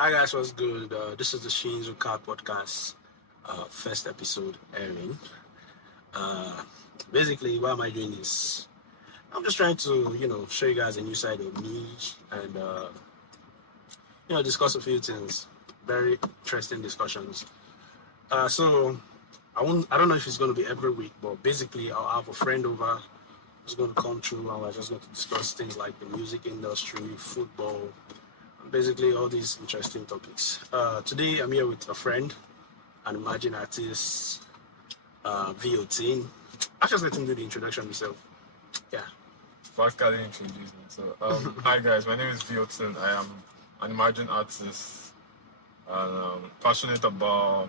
Hi guys, what's good? This is the Shinzu podcast, first episode airing. Uh, Basically, why am I doing this? I'm just trying to, show you guys a new side of me and, discuss a few things. Very interesting discussions. So I don't know if it's going to be every week, but basically, I'll have a friend over who's going to come through, and we're just going to discuss things like the music industry, football, basically all these interesting topics. Today I'm here with a friend, an emerging artist, V-Otin. I'll just let him do the introduction himself. Yeah. Practically introduced me. So, hi guys, my name is V-Otin. I am an emerging artist and passionate about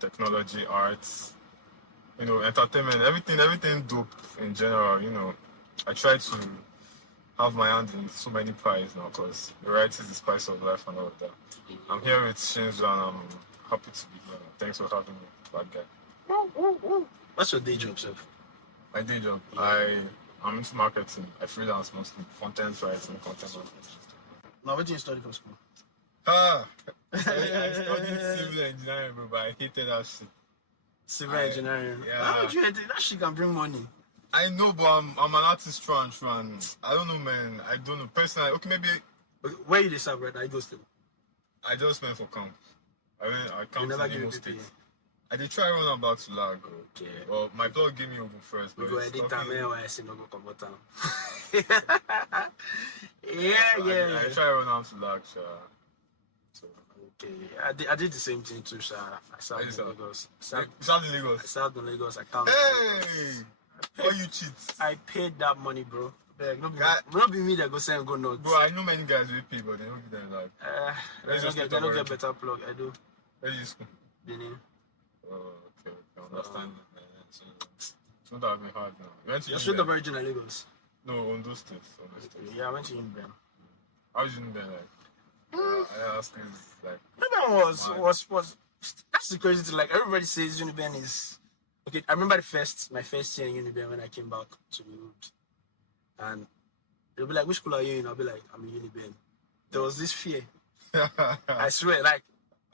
technology, arts, entertainment, everything dope in general. I try to have my hand in so many pies now because variety is the spice of life and all of that. I'm here with Shinzu and I'm happy to be here. Thanks for having me, bad guy. What's your day job, sir? My day job, I'm into marketing. I freelance mostly, content writing, content marketing. Now, what did you study for school? I studied civil engineering, bro, but I hated that shit. Civil engineering. Yeah. How would you hate it? That shit can bring money. I know, but I'm an artist through and through, and I don't know, man. I don't know. Personally, okay, maybe Where you deserve right now? You go still. I just went for camp. I You camped never in give Imo it State. PPA. I did try run back to lag. Okay. Well, my blog gave me over first. We but go it's edit talking- time when I say no go come out. Yeah. I tried run out to lag, sure. So, Okay, I did the same thing too, sir. I served Yes, in sir. Lagos. you sound in Lagos. I served in Lagos. I can't. Hey! Why you cheat? I paid that money, bro. Like, God. not be me that go say and go nuts. Bro, I know many guys will pay, but they don't give them lag. They don't get better plug. I do. Where you school? Benin. Oh, okay. I understand. So, it's not that hard now. You went to You're straight up Uniben? original Lagos. No, Ondo State. Ondo State. Yeah, I went to Uniben. How was Uniben like? I asked you, like, Uniben was that's the crazy thing. Like everybody says Uniben is okay. I remember my first year in Uniben when I came back to the road. And they'll be like, which school are you in? I'll be like, I'm in Uniben. There was this fear. I swear, like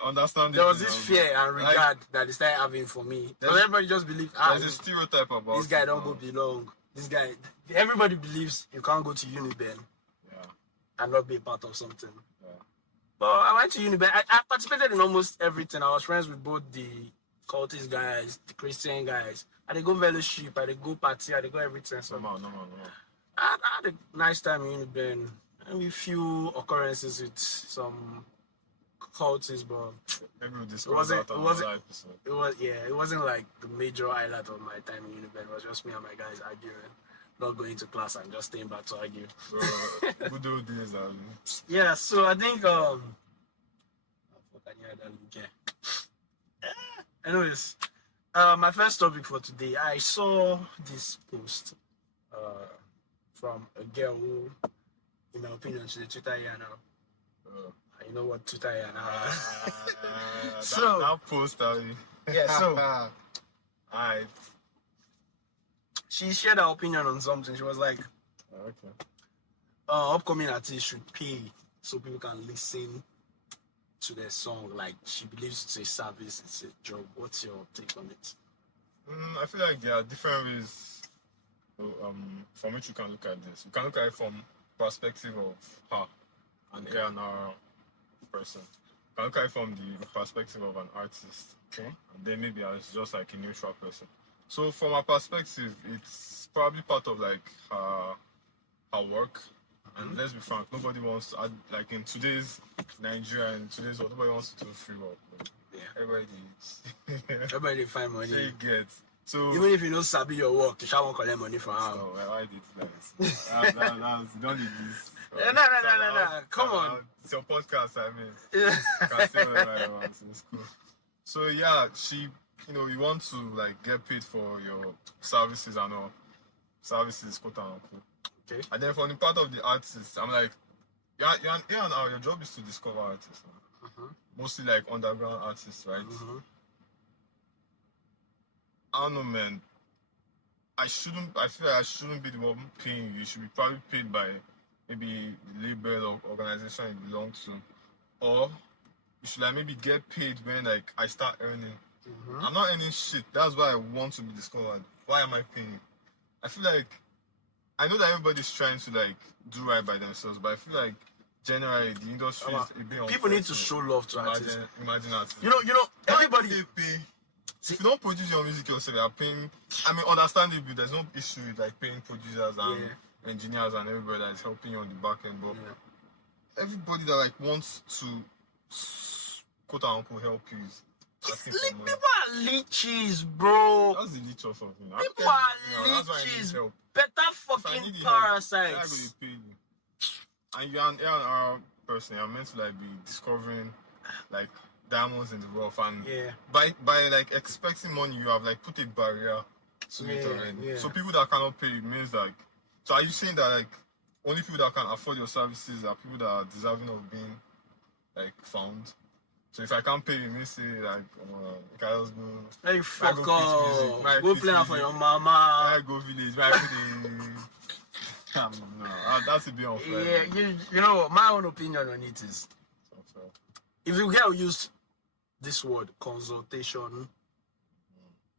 understand. there was this fear and regard that they started having for me. Because everybody just believes, There's a stereotype about this guy it don't now. go belong. This guy, everybody believes you can't go to Uniben Yeah, and not be a part of something. yeah. But I went to Uniben. I participated in almost everything. I was friends with both the cultist guys, the Christian guys. I did go fellowship, I did go party, I did go everything. So No. I had a nice time in Uniben. Maybe a few occurrences with some cultists, but Maybe we'll discuss that on another episode. it wasn't like the major highlight of my time in Uniben. It was just me and my guys arguing, not going to class and just staying back to argue. Bro, good old days, Yeah, so I think anyways, my first topic for today, I saw this post from a girl who, in my opinion, she's a Twitter now. You know what Twitter now? So- that post, Yeah, so Alright. she shared her opinion on something. She was like, Okay. upcoming artists should pay so people can listen to their song. Like she believes it's a service, it's a job. What's your take on it? I feel like there are different ways from which you can look at this. You can look at it from perspective of her, an A&R person. You can look at it from the perspective of an artist. Okay. And then maybe as just like a neutral person. So from a perspective, it's probably part of like her work. And let's be frank, nobody wants to, like in today's Nigeria and today's world, nobody wants to do free work. Yeah. Everybody needs. Everybody find money. So you get. So Even if you don't sabi your work, you can't collect money from her. so I did that. Don't need this. No. Come on. It's your podcast, I mean. Yeah. You can say whatever I want. It's cool. So yeah, you want to like get paid for your services and all. Services, quote unquote. Okay. And then from the part of the artist, I'm like, yeah, your job is to discover artists. Mostly like underground artists, right? I don't know, man. I feel like I shouldn't be the one paying you. You should be probably paid by maybe label or organization you belong to. Or you should like maybe get paid when like I start earning. Mhm. I'm not earning shit. That's why I want to be discovered. Why am I paying? I feel like I know that everybody's trying to like do right by themselves, but I feel like generally the industry is a bit unfair. People need to show love to artists. Imagine artists. You know, everybody. They pay. If you don't produce your music yourself, you're paying. I mean, understandably, there's no issue with like paying producers and engineers and everybody that is helping you on the back end, but everybody that like wants to quote unquote help you is asking for money. People are leeches, bro. That's the leech or something. People are that's why I need leeches. help. Better If I fucking need the help, parasites. I will pay you. And you're an A&R person. You're meant to like be discovering like diamonds in the rough, and by like expecting money, you have like put a barrier to it already. So people that cannot pay means like. So are you saying that like only people that can afford your services are people that are deserving of being like found? So if I can't pay you, means say like you can just go. Hey, fuck off. Go play for your mama. I go village. No, that's a bit unfair. Yeah, you know my own opinion on it is, if you get used this word consultation,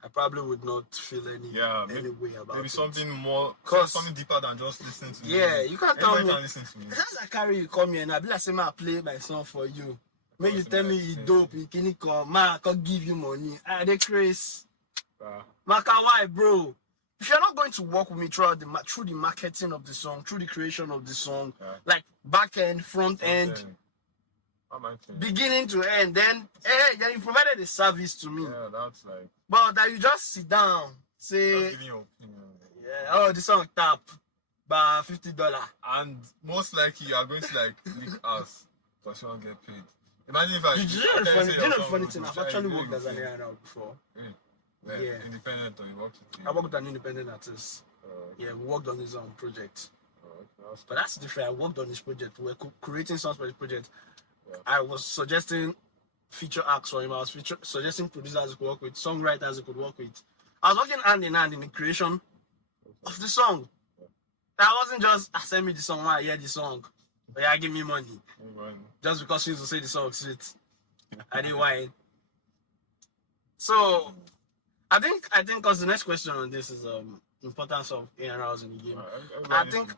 I probably would not feel any way about maybe it. something more, something deeper than just listening to me. You can't tell me. Can listen to me. That's like carry you come here and I be like, say, I play my song for you. May you tell me you dope, you can come, I can give you money. They crazy. Maka, why, bro? If you're not going to work with me through the marketing of the song, through the creation of the song, like back end, front end, beginning to end, then you provided a service to me. Yeah, that's like. But that you just sit down, say, giving your opinion. the song tap by $50, and most likely you are going to like lick us because you won't get paid. Imagine if I. Do you know the funny thing? I've actually worked as an A&R before. Really? Yeah. Independent or you worked with? I worked with an independent artist. Yeah, we worked on his own project. But that's different. I worked on this project. We're creating songs for this project. I was suggesting feature acts for him. I was suggesting producers he could work with, songwriters he could work with. I was working hand in hand in the creation of the song. I wasn't just send me the song when I hear the song. But give me money. Just because Shinzu say the song sweet. I didn't whine. So I think because the next question on this is importance of A&Rs in the game. I think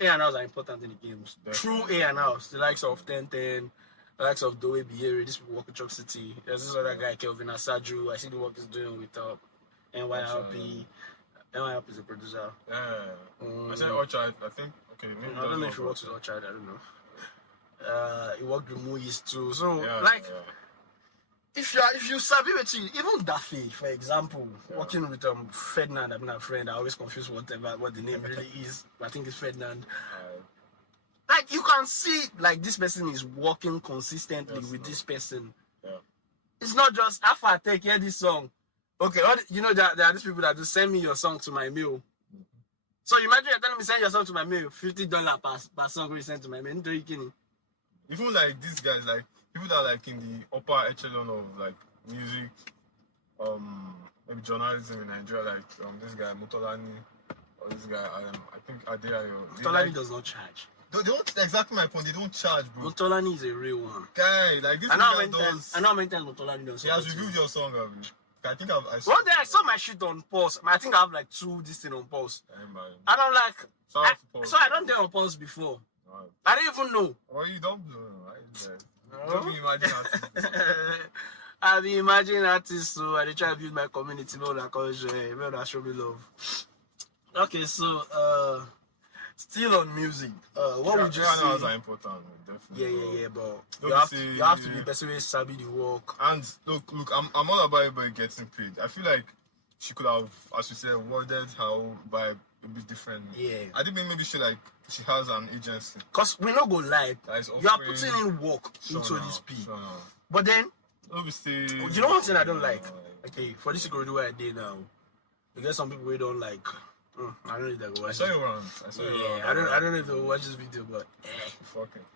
A&Rs are important in the games. True A&Rs, the likes of 1010, the likes of Doe Biere, these people work with Chalk City. There's this other guy, Kelvin Asaju. I see the work he's doing with NYLP. NYLP is a producer. I said Orchard, I think. Okay, maybe I don't know if he works with Orchard, I don't know. He worked with Movies too. So if you sabi with you, even Daffy, for example, working with Ferdinand, I've been a friend, I always confuse what the name really is, but I think it's Ferdinand. Like you can see like this person is working consistently with this person. It's not just after I hear this song. Okay, you know that there are these people that do send me your song to my mail. So imagine you're telling me send your song to my mail, $50 per song you send to my mail. Even like these guys, like people that are like in the upper echelon of like music, maybe journalism in Nigeria, like this guy Mutolani, or this guy I think Adeayo. Mutolani does not charge. They don't exactly my point. They don't charge, bro. Mutolani is a real one. Guy, like this I guy know how many times Mutolani does. He has reviewed your song, have you? I think one day I saw my shit on pause. I think I have like 2 this thing on pause. And I'm like, so I don't dare on pause before. Right. I didn't even know. Well, you don't know. Don't be imagine artist. I be imagine artists, so I try to build my community. Maybe show me love. Okay, so still on music. What would you say? A&Rs are important, definitely. Yeah, but you have to be person who sabi the work. And look, I'm all about everybody getting paid. I feel like she could have, as you said, worded her vibe a bit different. Yeah. I think maybe she has an agency. Cause we not go lie. You are putting in work into this P. But then you know one thing I don't like? Okay, for this security way I did now, you get some people we don't like. I don't know if they watch. I saw you around. I don't know if they watch this video, but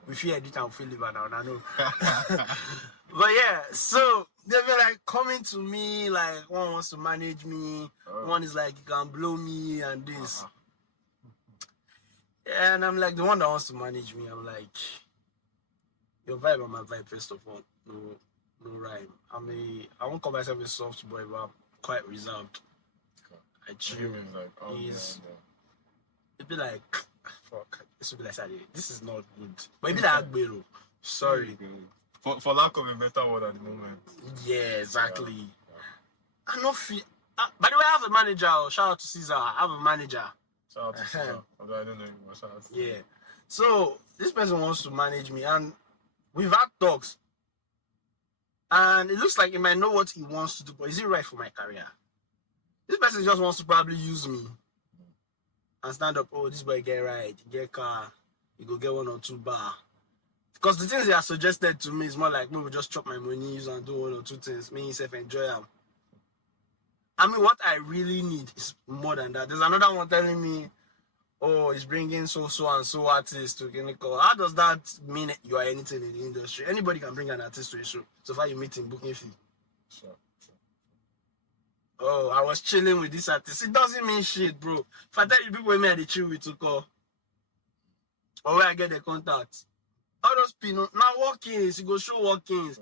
we feel edit and feel live now. I know. But yeah, so they were like coming to me like one wants to manage me, one is like you can blow me and this. And I'm like the one that wants to manage me. I'm like, Your vibe and my vibe, first of all, no rhyme. I won't call myself a soft boy, but I'm quite reserved. I chill. Like, It'd be like, fuck, this would be like Saturday. This is not good. But it'd be like Agbero. Sorry. For lack of a better word at the moment. Yeah, exactly. Yeah. I don't feel. By the way, I have a manager. Shout out to Caesar. I have a manager. Shout out to Caesar. Although I don't know anymore. Shout out to Yeah. So this person wants to manage me, and we've had talks. And it looks like he might know what he wants to do, but is it right for my career? This person just wants to probably use me and stand up. Oh, this boy get right, get car, you go get 1 or 2 bar. Because the things they are suggested to me is more like maybe just chop my money, use and do 1 or 2 things, me myself enjoy them. I mean, what I really need is more than that. There's another one telling me, oh, he's bringing so and so artists to clinical. How does that mean you are anything in the industry? Anybody can bring an artist to a show. So far, you meet him, booking fee. Sure. Oh, I was chilling with this artist. It doesn't mean shit, bro. If I tell you people me, they chill with to call. Or where I get the contact. All those people, now walk-ins, you go show walk-ins.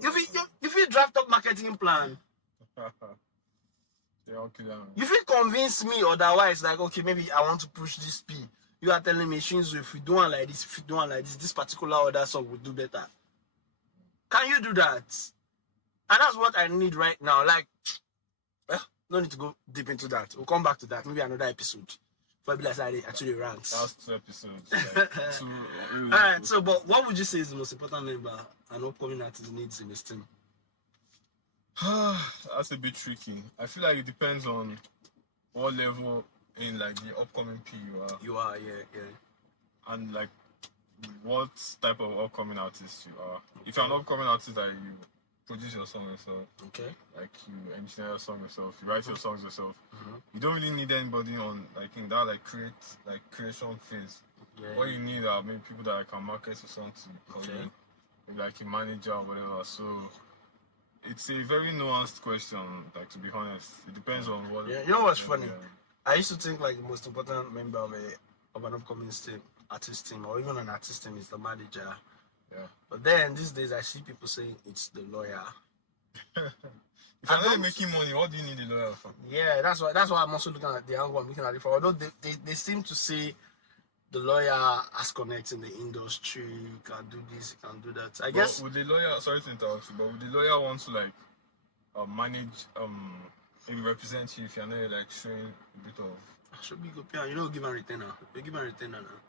If you draft up marketing plan, if you convince me otherwise, like, okay, maybe I want to push this P. You are telling me, Shinzu, if we do one like this, this particular other song will do better. Can you do that? And that's what I need right now. Like, well, no need to go deep into that. We'll come back to that. Maybe another episode. Probably like I actually rants. That's 2 episodes. Like, Alright, so but what would you say is the most important member an upcoming artist needs in his team? That's a bit tricky. I feel like it depends on what level in like the upcoming P you are. You are, yeah. And like what type of upcoming artist you are. If you're an upcoming artist that you produce your song yourself, okay, like you engineer your song yourself, you write your songs yourself, you don't really need anybody on like in that creation phase. Yeah. What you need are maybe people that can market your song to come in, maybe like a manager or whatever. So it's a very nuanced question, like, to be honest. It depends on what. Yeah, you know what's funny? I used to think like the most important member of an upcoming artist team, or even an artist team, is the manager. Yeah. But then these days I see people saying it's the lawyer. If you're not making money, what do you need a lawyer for? Yeah, that's why I'm also looking at the angle I'm looking at it for. Although they seem to say the lawyer has connects in the industry, you can do this, you can do that. I guess would the lawyer, sorry to interrupt you, but would the lawyer want to like manage, maybe represent you if you're not like showing a bit of? Should be good. You know, give and retainer. You give and retainer now.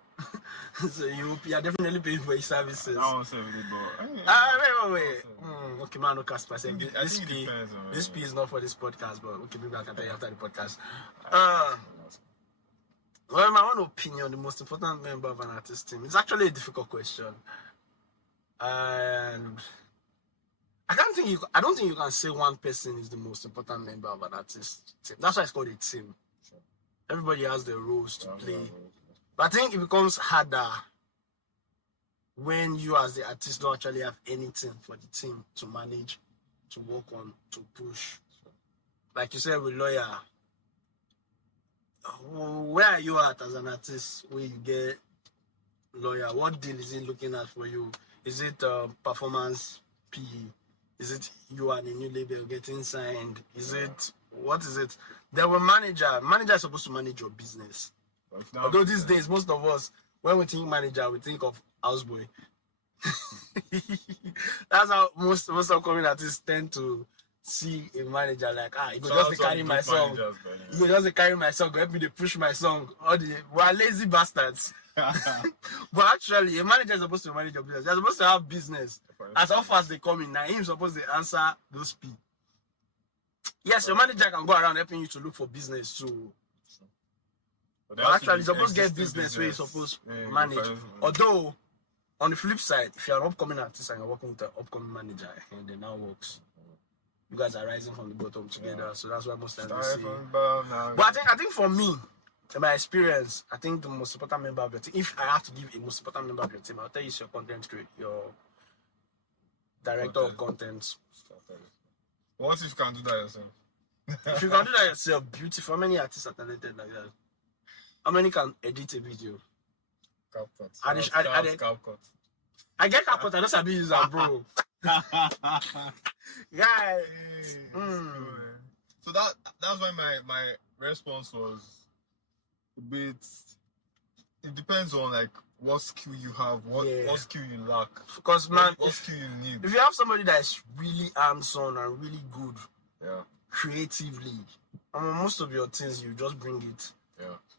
So you are definitely paying for your services. I won't say it, but wait. Okay, man, no cast myself. This P is not for this podcast, but okay, maybe I can tell you after the podcast. Well, my own opinion, the most important member of an artist team, it's actually a difficult question. And I don't think you can say one person is the most important member of an artist team. That's why it's called a team. Sure. Everybody has their roles to play. But I think it becomes harder when you as the artist don't actually have anything for the team to manage, to work on, to push. Like you said with lawyer, where are you at as an artist where you get lawyer? What deal is he looking at for you? Is it performance P? Is it you and a new label getting signed? What is it? There were manager is supposed to manage your business. Although these days, most of us, when we think manager, we think of houseboy. That's how most upcoming artists tend to see a manager, like, you go just carry my song. You go just carry my song, go help me to push my song. We are lazy bastards. But actually, a manager is supposed to manage your business. They're supposed to have business. As often as they come in, now he's supposed to answer those people. Yes, your manager can go around helping you to look for business too. But actually, you're supposed to get business where you're supposed to manage. Although, on the flip side, if you're an upcoming artist and you're working with an upcoming manager, and it now works. You guys are rising from the bottom together, so that's why most times we see. But I think for me, in my experience, I think the most important member of your team, if I have to give a most important member of your team, I'll tell you it's your content creator, your director of content. What if you can do that yourself? If you can do that yourself, beautiful. How many artists are talented like that? How many can edit a video? CapCut. I get CapCut, I don't sabi use am, bro. Guy. So that's why my response was a bit. It depends on like what skill you have, what skill you lack. Because man, what skill you need. If you have somebody that is really hands-on and really good, creatively, most of your things you just bring it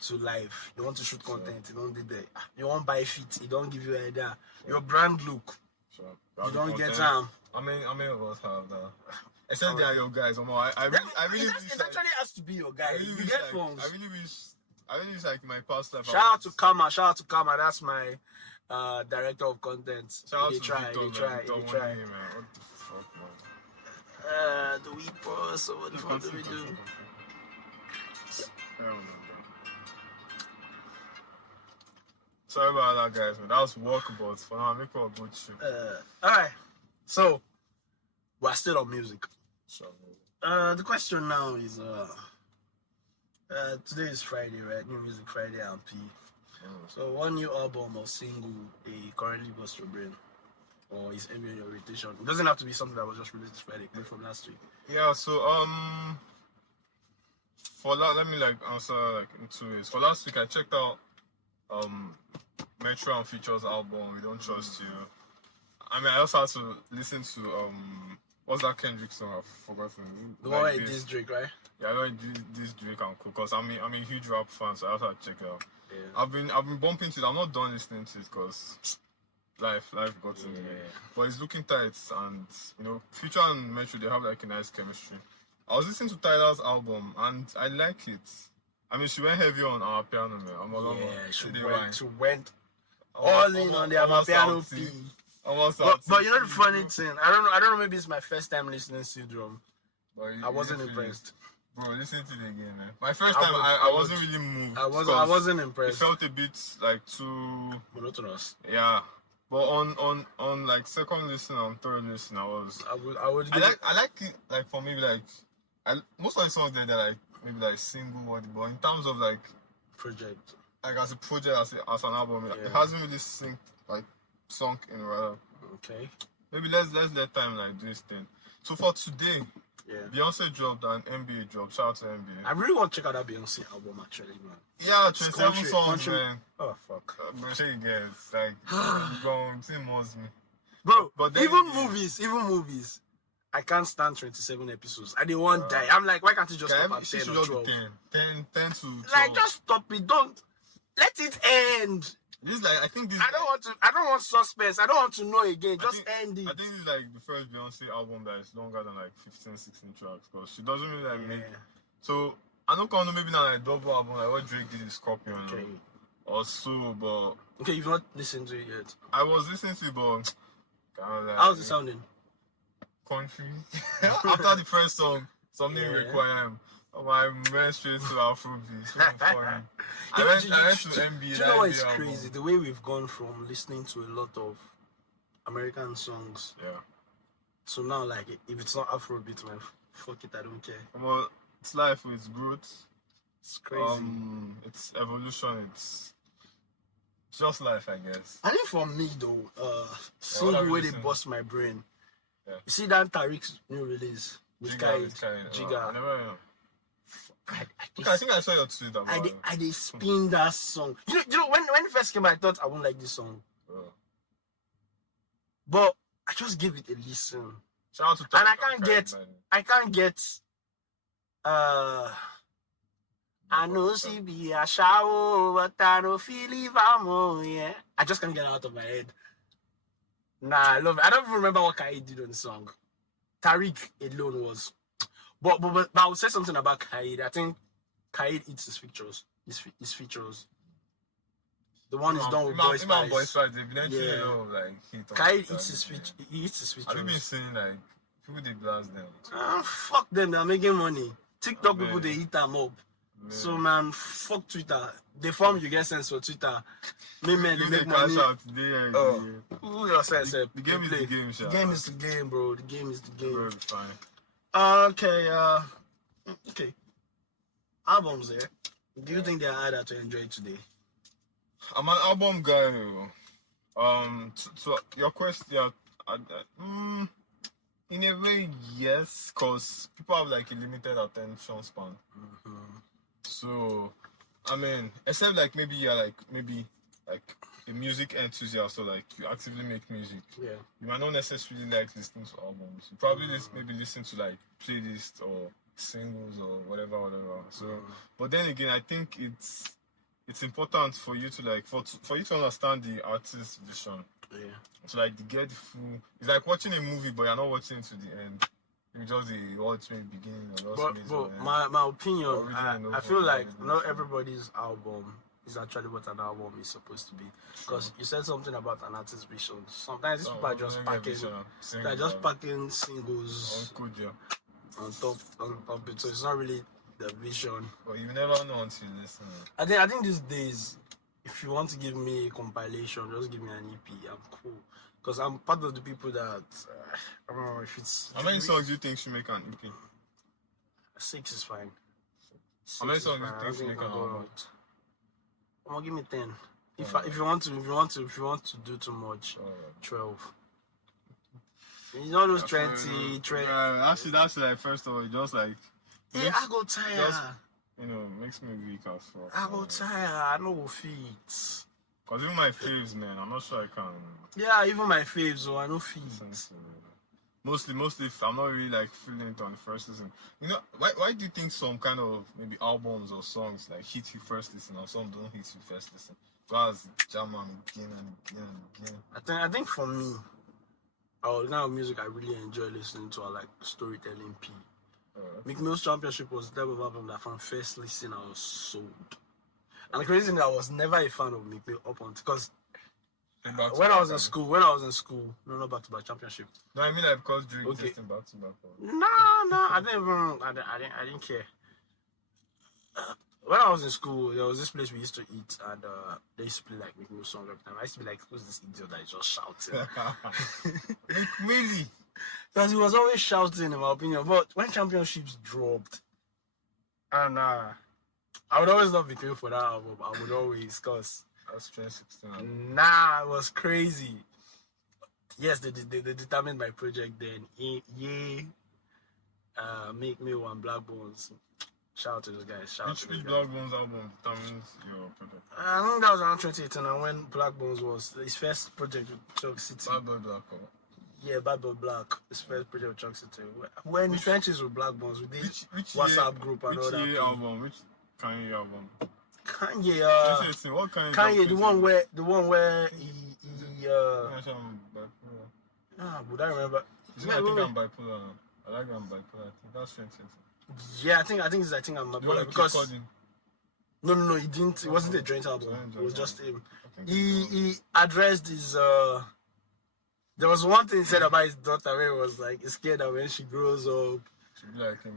to life. You want to shoot content, you don't do that. You want buy fit, you don't give you an idea. Your brand look, you don't get them. How many of us have that? Except they are your guys. I really it actually has to be your guys. You get phones. I really wish like my past life. Shout out to Kama. That's my director of content. Shout out they to try. Man. What the fuck, man? Do we pause or what the fuck do we do? Sorry about that, guys, man. That was walkabouts. For now, make it a good trip. Alright. So we're still on music. Sure. The question now is today is Friday, right? New Music Friday and P. So one new album or single currently goes to your brain or is aiming your rotation. It doesn't have to be something that was just released this Friday, maybe from last week. Yeah, so for that, let me like answer like in 2 ways. For last week I checked out Metro and Features album, We Don't Trust You. I mean I also had to listen to what's that Kendrick song? I've forgotten. The one like this Drake, right? Yeah, I know this Drake and cool because I'm a huge rap fan, so I also had to check it out. Yeah. I've been bumping to it. I'm not done listening to it because life got to me. But it's looking tight, and you know, Future and Metro, they have like a nice chemistry. I was listening to Tyler's album and I like it. I mean, she went heavy on our piano, man. She went all in on the piano P. But you know the funny thing, I don't know. Maybe it's my first time listening to Drum. I wasn't impressed. Bro, listen to it again, man. My first time, I wasn't really moved. I wasn't impressed. It felt a bit like too monotonous. Yeah, but on like second listen and third listen, I like it. Like for me, like most of the songs they're like maybe like single word, but in terms of like project, like as a project, as an album, it hasn't really sunk in rather. Okay. Maybe let's let time like do this thing. So for today, Beyonce dropped and NBA dropped. Shout out to NBA. I really want to check out that Beyonce album actually, man. Yeah, 27 songs, man. Oh fuck. Bro, sure you guys like going see me. Bro, but even movies. I can't stand 27 episodes. I didn't want die. I'm like, why can't you just stop at 10 or 12? 10 to 12. Like, just stop it. Don't let it end. This like I think this. I don't want suspense. I don't want to know again. Just end it. I think this is like the first Beyonce album that is longer than like 15, 16 tracks because she doesn't really like make. So I don't know maybe not like double album like what Drake did in Scorpion or so, but okay, you've not listened to it yet. I was listening to it, but how's it sounding? Country. After the first song, something require him. I went straight to Afrobeat. So funny. I went to NBA. Do you know what is crazy? The way we've gone from listening to a lot of American songs. Yeah. So now, like, if it's not Afrobeat, man, fuck it, I don't care. Well, it's life, it's growth. It's crazy. It's evolution. It's just life, I guess. I think for me though, single way they bust my brain. Yeah. You see that Tariq's new release with Giga. I never know. I think I saw your tweet about it. I did spin that song. You know when it first came, I thought I wouldn't like this song. But I just gave it a listen. Shout out to and I can't get I know she be a shower, but I don't feel it. I just can't get it out of my head. Nah, I love it. I don't even remember what Kai did on the song. Tariq alone was. But I would say something about Kaid. I think Kaid eats his features. His features. The one is done with Boys Spice. Kaid eats his features. He eats his features. Have you been saying like people they blast them? Fuck them. They're making money. TikTok people they eat them up. Man. So man, fuck Twitter. They form you get sense for Twitter. They make money. Who your sense? The game is the game. The game is the game, bro. The game is the game. Bro, fine. Okay. Albums there. Do you think they are harder to enjoy today? I'm an album guy. To your question, yeah, in a way, yes, because people have like a limited attention span. So, I mean, except like maybe you're like a music enthusiast, or like you actively make music. Yeah. You might not necessarily like listening to albums. You probably maybe listen to like playlists or singles or whatever. So, but then again, I think it's important for you to like for you to understand the artist's vision. Yeah. So like to get the full. It's like watching a movie, but you're not watching it to the end. You just watch maybe beginning or just middle. But my opinion, I feel like not everybody's album is actually what an album is supposed to be. Because you said something about an artist's vision. Sometimes these people are just packing singles on top it. So it's not really the vision. But you never know until you listen. I think these days, if you want to give me a compilation, just give me an EP. I'm cool. Because I'm part of the people that I don't know if it's. How many songs do you think should make an EP? 6 is fine. How many songs do you think should make an album? Come on, give me 10. If you want to do too much, 12. You know those 20. That's like first of all, just like. Hey, I go tired. Just, makes me weak as fuck. I go tired. I know fit. Cause even my faves, man, I'm not sure I can. Yeah, even my faves, so I know fit. Mostly, I'm not really like feeling it on the first listen. You know, why do you think some kind of maybe albums or songs like hit you first listen, or some don't hit you first listen? So I was jam again and again. I think for me, the kind of music I really enjoy listening to are like storytelling P. Meek Mill's Championship was the type of album that from first listen I was sold. And the crazy thing is I was never a fan of Meek Mill up until because when I was in school, no back to back championship. No, I mean like because Drake existing back to back. No, I didn't care. When I was in school, there was this place we used to eat, and they used to play like Meek Mill songs every time. I used to be like, who's this idiot that is just shouting? Really? Because he was always shouting, in my opinion. But when championships dropped, and I would always love Meek Mill for that album. I would always, because that's 2016. It was crazy. Yes, they determined my project then. Meek Mill and Black Bones. Shout out to those guys. Which Black Bones album determines your project? I think that was around 2018, and when Black Bones was his first project with Chuck City. Bad Boy Black. Yeah, Bad Boy Black. His first project with Chuck City. When Trenches with Black Bones, we did which WhatsApp group and all that. Which album? Which Kanye album? Kanye. What Kanye? Kanye, the one where he would I remember? I think I'm bipolar. I like I'm bipolar. I think that's 2018. Yeah, I think I'm bipolar because no, he didn't. It wasn't a joint album. It was just him. He addressed his. There was one thing he said about his daughter where he was like, he's scared that when she grows up, she'll be like him.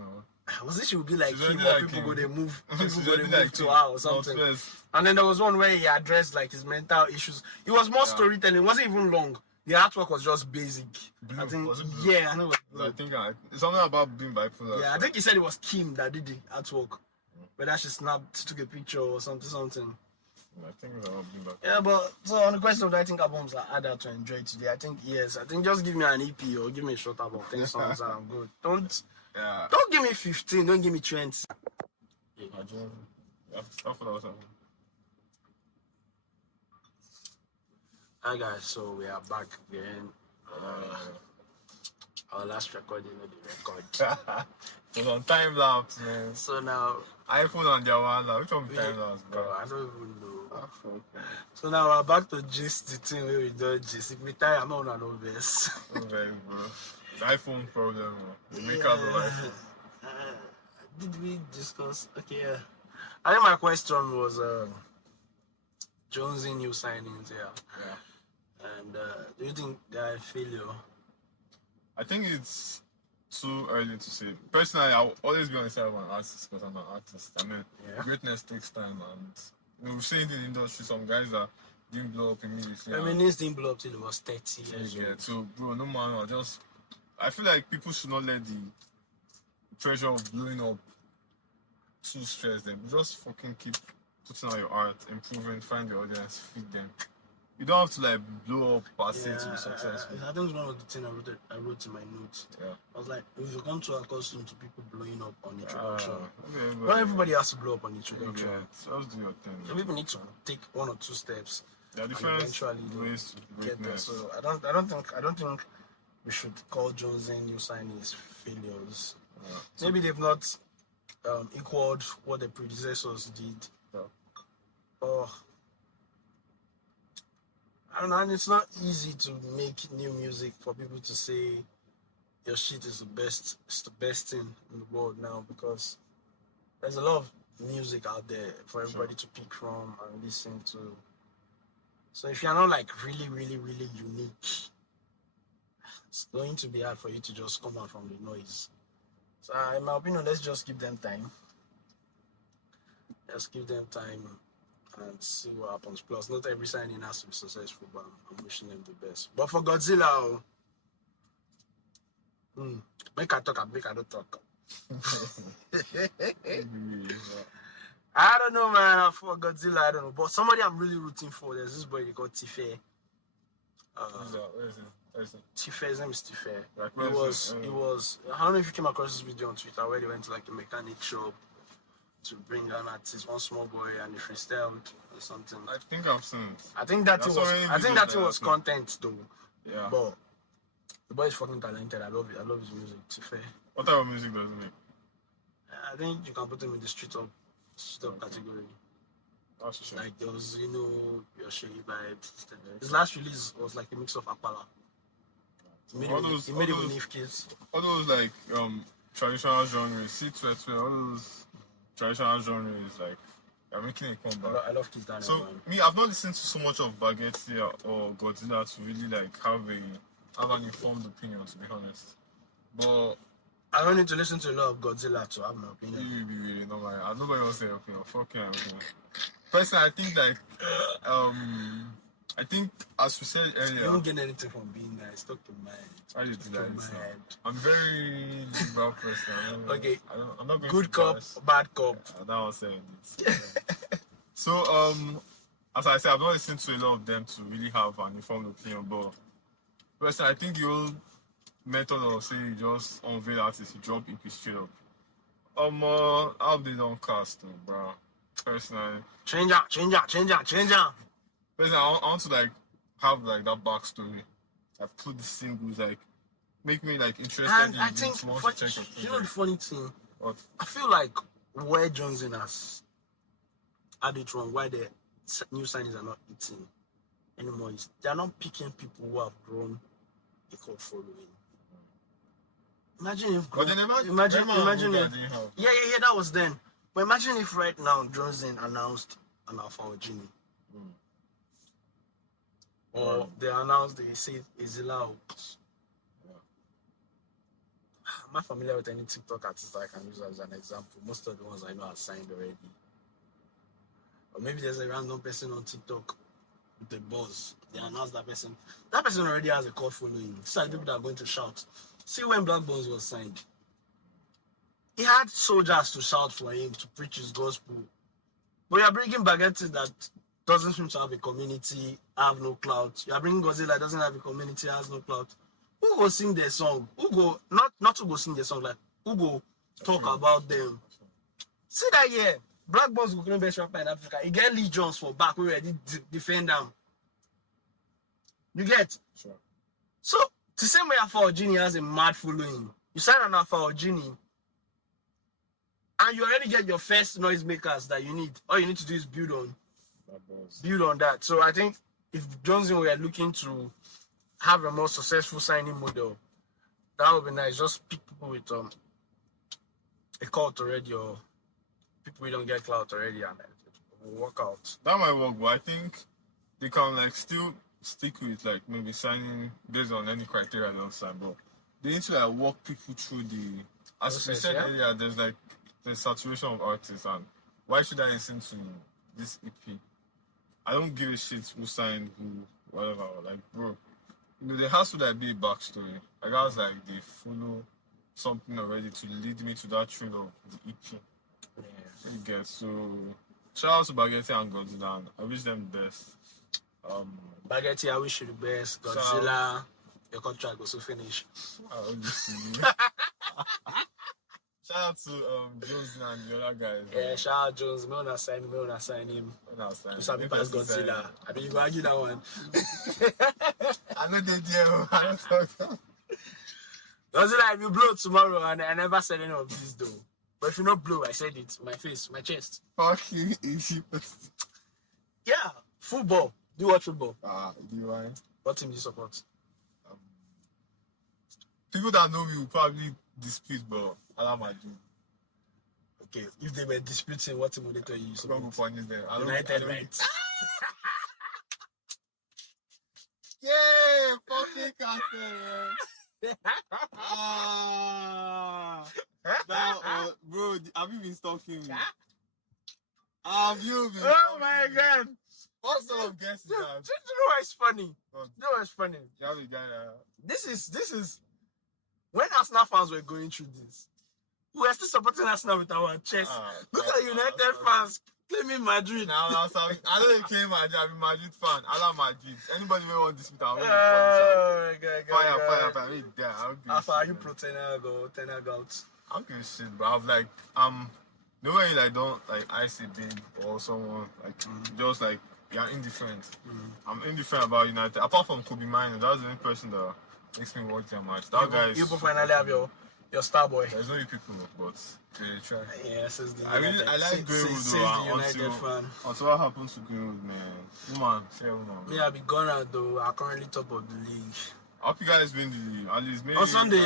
Was it she would be like him, or like people him. Go move to her or something? And then there was one where he addressed like his mental issues. It was more storytelling. It wasn't even long. The artwork was just basic. Blue. I think, was it blue? Yeah, I know. I think it's something about being bipolar. Yeah, I think he said it was Kim that did the artwork. Whether she took a picture or something. I think it's all being bipolar. Yeah, but so on the question of do I think albums are harder to enjoy today, I think yes. I think just give me an EP or give me a short album, 10 songs and I'm good. Don't give me 15, don't give me 20. Hi guys, so we are back again. Our last recording of the record. It was on time lapse, man. So now iPhone on their one, which one time lapse, bro? I don't even know. So now we're back to gist the thing where we don't gist. If we tie, I'm not on no verse. Okay, bro. It's iPhone problem, bro. The makers of iPhone. Did we discuss? Okay, yeah. I think my question was Jonesy new signings, yeah. And do you think they're a failure? I think it's too early to say. Personally, I'll always be on the side of an artist because I'm an artist. I mean, greatness takes time, and we've seen it in the industry. Some guys that didn't blow up immediately. Reminisce didn't blow up till he was 30 years old. Yeah, so bro, no man, I feel like people should not let the pressure of blowing up too stress them. Just fucking keep putting out your art, improving, find the audience, feed them. you don't have to like blow up per se Yeah, to be successful. I think it's one of the things I wrote in my notes. Yeah. I was like, if you come to accustomed to people blowing up on introduction, Okay, not everybody has to blow up on introduction. Yeah, just do your thing. So people need to take 1 or 2 steps There are and different eventually ways to get there. greatness. So I don't think we should call Jonesy new signings failures. Maybe they've not equaled what the predecessors did. Yeah. Oh, I don't know. And it's not easy to make new music for people to say your shit is the best. It's the best thing in the world now, because there's a lot of music out there for everybody to pick from and listen to. So if you're not like really, really, really unique, it's going to be hard for you to just come out from the noise. So in my opinion, let's just give them time. Let's give them time and see what happens. Plus, not every signing has to be successful, but I'm wishing them the best. But for Godzilla, make I talk, make I don't talk. I don't know, man. For Godzilla, I don't know. But somebody I'm really rooting for, there's this boy they call Tife. Where is it? Tife, his name is Tife. Like, It was, I don't know if you came across this video on Twitter where they went to like a mechanic shop to bring an artist, one small boy, and he freestyled or something. I think I've seen it. I think that it was content though. Yeah. But the boy is fucking talented. I love it. I love his music. Tife. What type of music does he make? I think you can put him in the street up category. That's true. Like there was, your shady vibes. His last release was like a mix of Apala. He made it with Nif Kids. All those like traditional genres, C2, all those traditional genres, like they're making a comeback. I love Kids Daniel. So me, I've not listened to so much of Baguette or Godzilla to really like have an informed opinion, to be honest. But I don't need to listen to a lot of Godzilla to have my opinion. you will be really nobody. Nobody else say opinion. Fuck yeah. Personally, I think like I think as we said earlier, You don't get anything from being nice. Talk to mind. I just do that. I'm very liberal person. Okay. I'm not going Good to cop, bad cop. That was saying this. So as I said, I've not listened to a lot of them to really have an informed opinion. But personally, I think the old method of saying you just unveil artists, you drop EP straight up. How they don't cast though, bro. Personally. Change out. Personally, I want to like have like that backstory. I put the singles like make me like interested And in I think, to check you know the funny thing? What? I feel like where Johnson has had it wrong, why the new signings are not eating anymore, is they're not picking people who have grown a cult following. Imagine if, But they never, imagine if, yeah, that was then. But imagine if right now Johnson announced an Alpha or Genie. Or they announced, they say Izila. I'm not familiar with any TikTok artist I can use as an example. Most of the ones I know are signed already. Or maybe there's a random person on TikTok with the buzz. They announce that person. That person already has a cult following. These are the people that are going to shout. See when Black Bones was signed. He had soldiers to shout for him to preach his gospel. But you're bringing Baguette that doesn't seem to have a community, have no clout. You're bringing Godzilla that doesn't have a community, has no clout. Who go sing their song? Who go, not who go sing their song, like who go talk about them? See that here, Black Bones will best rapper in Africa. He get legions for back, we ready to defend them. You get? Sure. So, the same way Alpha or Genie has a mad following. You sign an Alpha or Genie, and you already get your first noisemakers that you need. All you need to do is build on that. So I think if Johnson were looking to have a more successful signing model, that would be nice. Just pick people with a clout already, or people who don't get clout already, and it will work out. That might work, but I think they can like still stick with like maybe signing based on any criteria they don't sign, but they need to like walk people through the, as we said earlier, there's saturation of artists, and why should I listen to this EP? I don't give a shit who signed who, whatever. Like, bro, there has to like be a backstory. Like, I was like, they follow something already to lead me to that trail of the EP. Yeah. You get, so shout out to Baguette and Godzilla, and I wish them the best. Baguette, I wish you the best. Shout Godzilla, your contract will soon finish. Shout out to Jones and the other guys. Yeah, shout out Jones. Me wanna sign him. You sabi pass Godzilla. I mean, you go argue that one. I know they did. I don't talk. Godzilla, if you blow tomorrow, and I never said any of this though. But if you not blow, I said it. My face, my chest. Fucking idiot. Yeah, football. Do you watch football? Do you want? What team do you support? People that know me will probably dispute, but Ala Madrid. Okay, if they were disputing, what team would they tell you? I'm gonna go punish them. United, right? Yeah, fucking Castle, man. Bro, have you been stalking me? Have you been? Oh my god! What sort of guess is Do you that? know what's funny? Oh, You know what's funny? you have a guy This is when Arsenal fans were going through this. We were still supporting Arsenal with our chest. Look at United fans claiming Madrid. Now, I don't claim Madrid. I'm a Madrid fan. Ala Madrid. Anybody who want this with our Oh, fire. Wait, there. Alpha, are you pro tenor gout? I'm giving shit, bro. I'm like, no way, like, don't, like, ice a babe or someone, like, just, like, you're indifferent. I'm indifferent about United. Apart from Kobe Mino, that's the only person that makes me watch their match. That guy is... You finally have your star boy. There's no people, but they try. Yeah, says the I like Greenwood, though, until what happens to Greenwood, man. Woman, fair woman. Me, I be gonna though. I'm currently top of the league. I hope you guys win the at least maybe On Sunday,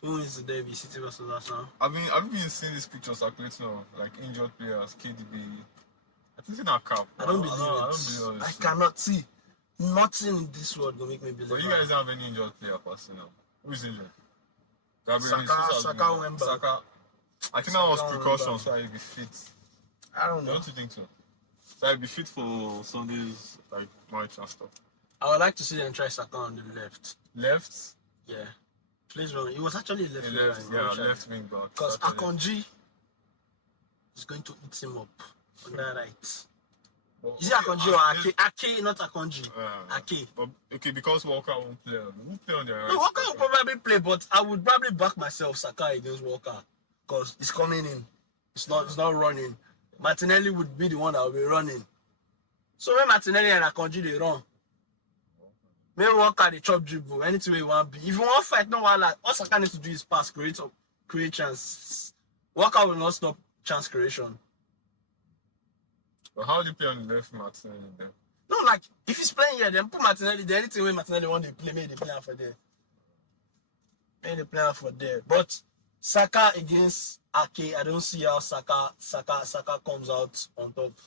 who is the derby? City versus Arsenal. I've been seeing these pictures circulating of like injured players, KDB. I think in our cap. I don't believe it. I cannot see. Nothing in this world will make me believe. But you guys don't have any injured player personally. Who is injured? Gabriel Saka went back. Saka. I think that was precaution, so he'll be fit. I don't know. Don't you think so? So he'll be fit for Sunday's like match and stuff. I would like to see them try Saka on the left. Left? Yeah. Please run. He was actually left left wing back. Because Akonji is going to eat him up on that right. Is it Akonji or Ake? Ake, not Akonji. Ake. Okay, because Walker won't play. Who play on the right? No, Walker will probably play, but I would probably back myself Saka against Walker because he's coming in. It's not running. Martinelli would be the one that will be running. So when Martinelli and Akonji they run, when Walker they chop dribble, anything you want to be. If you want to fight, no one like all Saka needs to do is pass, create chances. Walker will not stop chance creation. But how do you play on the left, Martinelli? Then? No, like if he's playing here, then put Martinelli there. Anything when Martinelli want to play, maybe they play out for there. Maybe they play out for there. But Saka against Ake, I don't see how Saka comes out on top.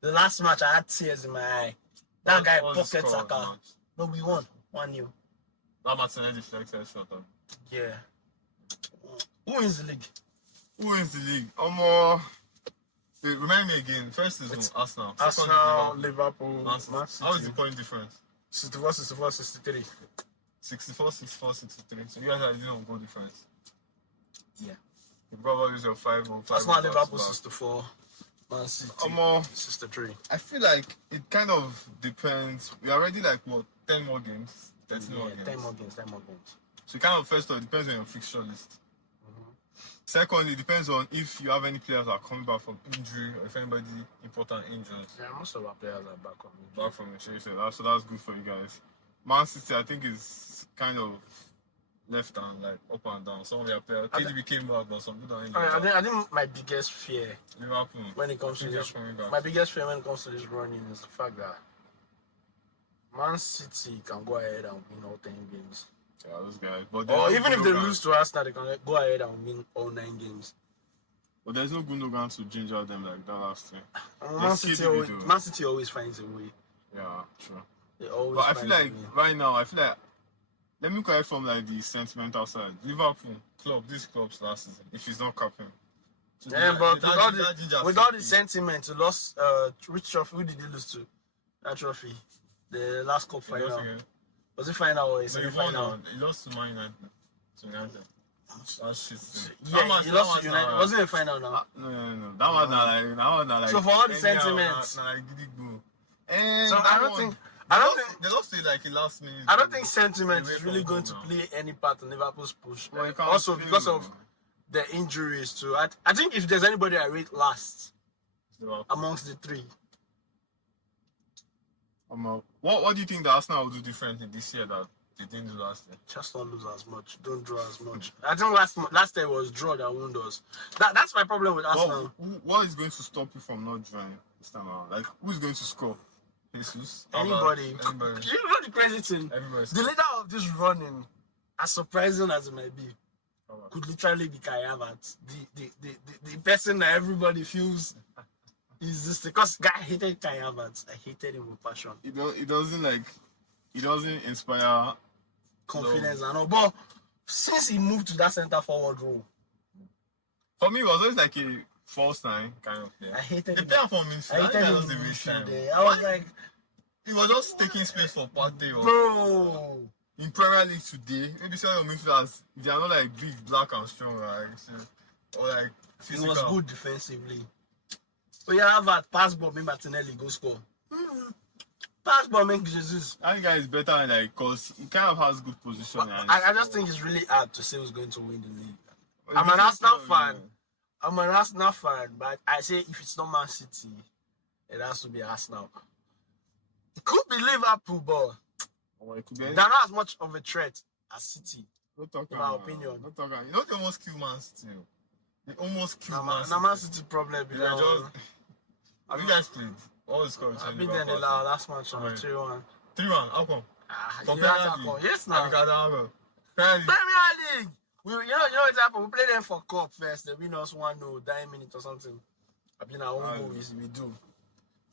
The last match, I had tears in my eye. That guy pocket Saka. No, we won 1-0. That Martinelli deflected shot. Yeah. Who wins the league? Who wins the league? Wait, remind me again. First is Arsenal. Arsenal, Liverpool. How is the point difference? 64, 63. 64, 64, 63. So you guys are dealing with goal difference. Yeah. You probably use your 5 or 5. Arsenal, Liverpool 64. Man City 63. I feel like it kind of depends. We are already like what 10 more games, 13 more games. 10 more games. So kind of first of all, it depends on your fixture list. Second, it depends on if you have any players that are coming back from injury or if anybody important injuries. Yeah, most of our players are back from injury. Back from injury, so that's good for you guys. Man City, I think, is kind of left and like up and down. Some of their players, KDB came back, but some people are injured. I think my biggest fear when it comes to this, running is the fact that Man City can go ahead and win all 10 games. Yeah, those guys. But or even if they lose to Arsenal, they can go ahead and win all 9 games. But there's no Gundogan to ginger them like that last year. Man City always finds a way. Yeah, true. They always. But I feel like right now, let me correct from like the sentimental side. Liverpool, these clubs last season, if he's not capping. So without the sentiment, he lost. Which trophy? Who did he lose to? That trophy, the last cup final. Was it final or semi-final? He lost to Man United. That shit. Yeah, he lost to United. Wasn't a final now. No. That was not like. So for all the sentiments. And So I don't think they lost it like in last minute. I don't think sentiment is really going to play any part in Liverpool's push. Well, Also because of the injuries too. I think if there's anybody I rate last amongst the three. What do you think the Arsenal will do differently this year that they didn't do last year? Just don't lose as much. Don't draw as much. I think last year was draw that won us. That's my problem with Arsenal. What is going to stop you from not drawing this time around? Like, who's going to score? Jesus? Anybody. You know the crazy thing? The leader of this running, as surprising as it might be, could literally be Kai Havertz. The person that everybody feels is this, because I hated Kai Havertz. I hated him with passion. It doesn't inspire confidence and all. But since he moved to that centre forward role, for me it was always like a false nine kind of thing. I hated him. The player for midfield. I was like, he was just taking space for Partey. Bro. In Premier League today, maybe some of your midfielders, they are not like big, black and strong, right? Or like physical. He was good defensively. But yeah, have that pass ball, make Martinelli go score. Pass ball, make Jesus. I think is better than like, because he kind of has good position. I just think it's really hard to say who's going to win the league. I'm an Arsenal fan, but I say if it's not Man City, it has to be Arsenal. It could be Liverpool, but they're not as much of a threat as City, in my opinion. You know they almost kill Man City. They almost kill Man City. Man City problem. Have you guys played? What was score? I've been there in the last match, 3-1. 3-1, how come? Yes, now. Premier League. You know what happened? We played them for cup first. They win us 1-0, 9 minutes or something. I've been our own goals. We do.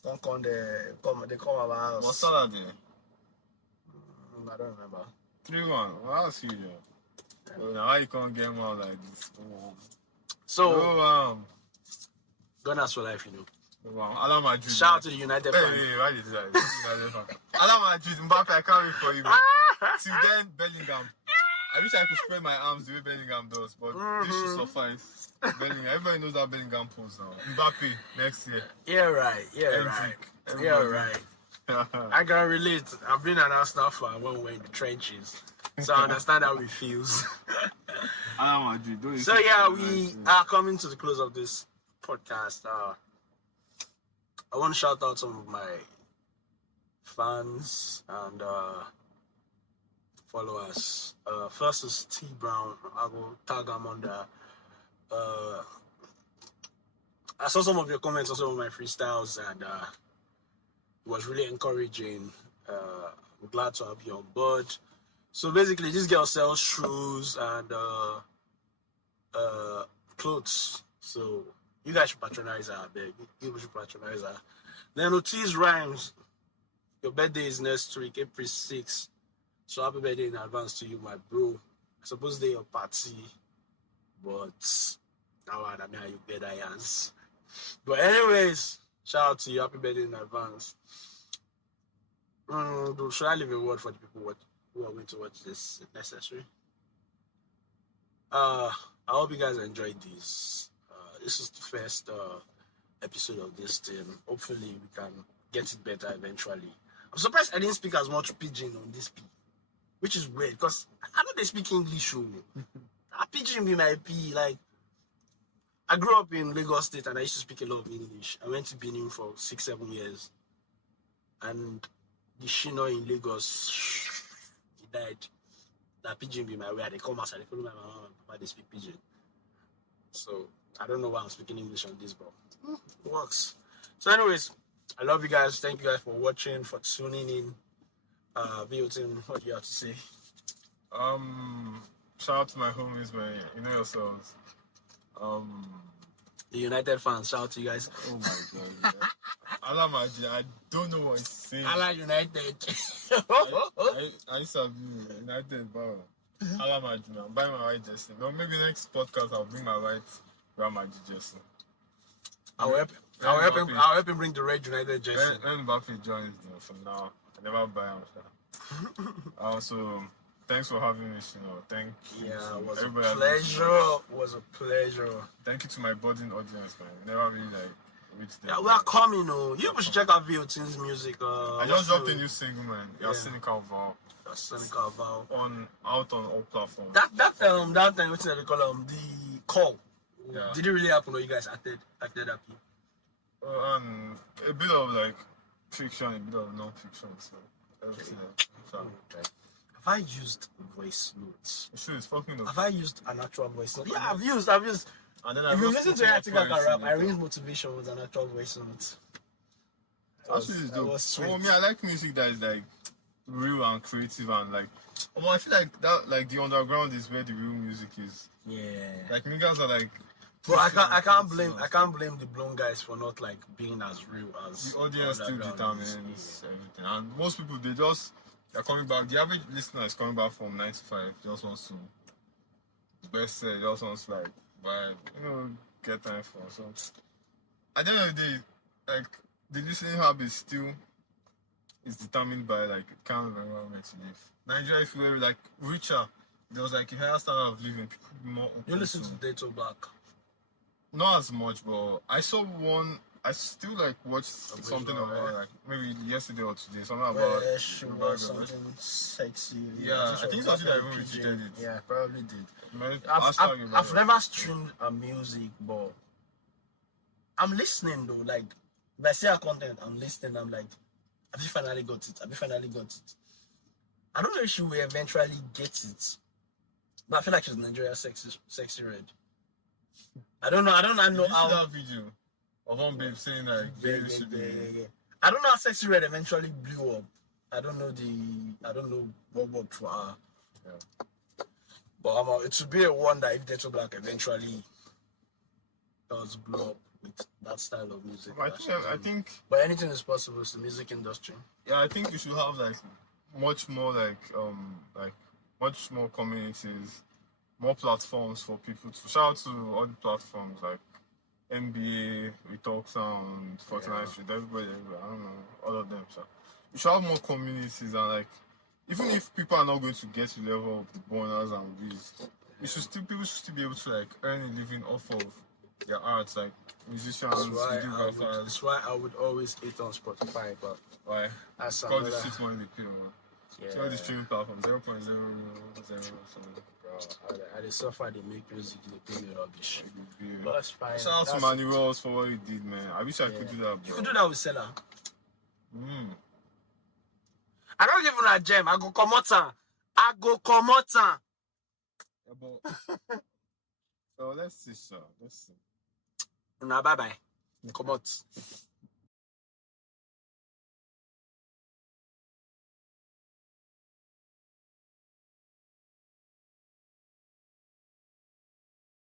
Don't come there. They come our house. What's that there? I don't remember. 3-1. Well, that's huge. Now how you can't get more like this? So, Gunners for life, you know. Wow. Madrid, shout out to the United fans. Hey, why did you do that? Alan Madrid, Mbappe, I can't wait for you, man. Till then, Bellingham. I wish I could spread my arms the way Bellingham does, but this should suffice. Bellingham, everybody knows how Bellingham pulls now. Mbappe next year. Yeah, right. I can relate. I've been an Arsenal fan when we're in the trenches, so I understand how it feels. Alan Madrid. So yeah, we are coming to the close of this podcast. I want to shout out some of my fans and followers. First is T Brown. I will tag him on there. I saw some of your comments on some of my freestyles, and it was really encouraging. I'm glad to have you on board. So basically, this girl sells shoes and clothes. So you guys should patronize her, baby. You should patronize her. Then Otis Rhymes. Your birthday is next week, April 6th. So happy birthday in advance to you, my bro. I suppose they're your party, but now I mean you get that hands. But anyways, shout out to you, happy birthday in advance. Should I leave a word for the people who are going to watch this if necessary? I hope you guys enjoyed this. This is the first episode of this thing. Hopefully we can get it better eventually. I'm surprised I didn't speak as much pidgin on this P, which is weird because I know they speak English. Pidgin be my P. Like, I grew up in Lagos State and I used to speak a lot of English. I went to Benin for 6-7 years, and the Shino in Lagos, he died. That Pidgin be my way. They come outside, they follow my mama and papa, they speak Pidgin. So I don't know why I'm speaking English on this, but it works. So anyways, I love you guys. Thank you guys for watching, for tuning in. V-Otin, what do you have to say? Shout out to my homies, man. You know yourselves. The United fans, shout out to you guys. Oh my god. Alan Madrid, I don't know what to say. Alan United. I used to be United, but Alan Madrid, I'm buying my white jersey. No, maybe next podcast I'll bring my white Real Madrid jersey. I'll help him bring the red United jersey. When Mbappe joins, for now, I never buy him. Also, thanks for having me, Shino. Thank you. Yeah, it was a Everybody has pleasure. It was a pleasure. Thank you to my budding audience, man. Never really like reached them. Yeah, we are coming, oh. You should check out V-Otin's music. I just dropped a new single, man. Yeah. Cynical Vow. Cynical Vow. Out on all platforms. That time, what's they call the call. Yeah. Did it really happen, or you guys acted happy? And a bit of like fiction, a bit of non-fiction, so everything else. So, Have I used voice notes? sure, it's fucking Have I used an actual voice note? Yeah, I've used. And then If you listen to it, I think I can rap. I read read motivation with an actual voice note. Actually, it's dope. was sweet. For me, I like music that is like real and creative and like. I feel like that, like the underground is where the real music is. Yeah. Like niggas are like. But I can't blame the blown guys for not like being as real as The audience still underground determines is. everything, and most people they're coming back. The average listener is coming back from 9 to 5. Just wants to best say, just wants to like vibe, get time for. So at the end of the day, like the listening habit still is determined by like kind of environment you live. Nigeria, if you were like richer, there was like a higher standard of living. People would be more open. You listen to Dato Black. Not as much, but I saw one. I still like watched something about like maybe yesterday or today. Something about She was something sexy. Yeah, I think something that even PJ. retweeted it. Yeah, probably did. Man, I've never streamed a music, but I'm listening though. Like, if I see a content, I'm listening. I'm like, have you finally got it? I don't know if she will eventually get it, but I feel like she's Nigeria's sexy red. I don't know Did you see how. that video of one babe saying like Yeah. I don't know how sexy red eventually blew up. I don't know what worked for her. Yeah. But it should be a wonder if Dato Black eventually does blow up with that style of music. I think But anything is possible. It's the music industry. I think we should have like much more like much more communities, more platforms for people to shout out to all the platforms like NBA, We Talk Sound, 49th Street, everybody, I don't know, all of them. So you should have more communities and like even if people are not going to get to the level of the Bonners and Wiz, people should still be able to like earn a living off of their arts, like musicians, videographers. That's why I would always hate on Spotify, but Why? that's Because another. the shit money they pay, man. Yeah. So all the streaming platform 0.00 something. I they suffer, they make music, they pay me rubbish. But that's fine. Shout out to That's- Manny Wells for what he did, man. I wish I could do that, bro. You could do that with Seller. I I don't give you a gem. I go come out. Yeah, but so let's see, sir. Let's see. Nah, bye bye. Come out.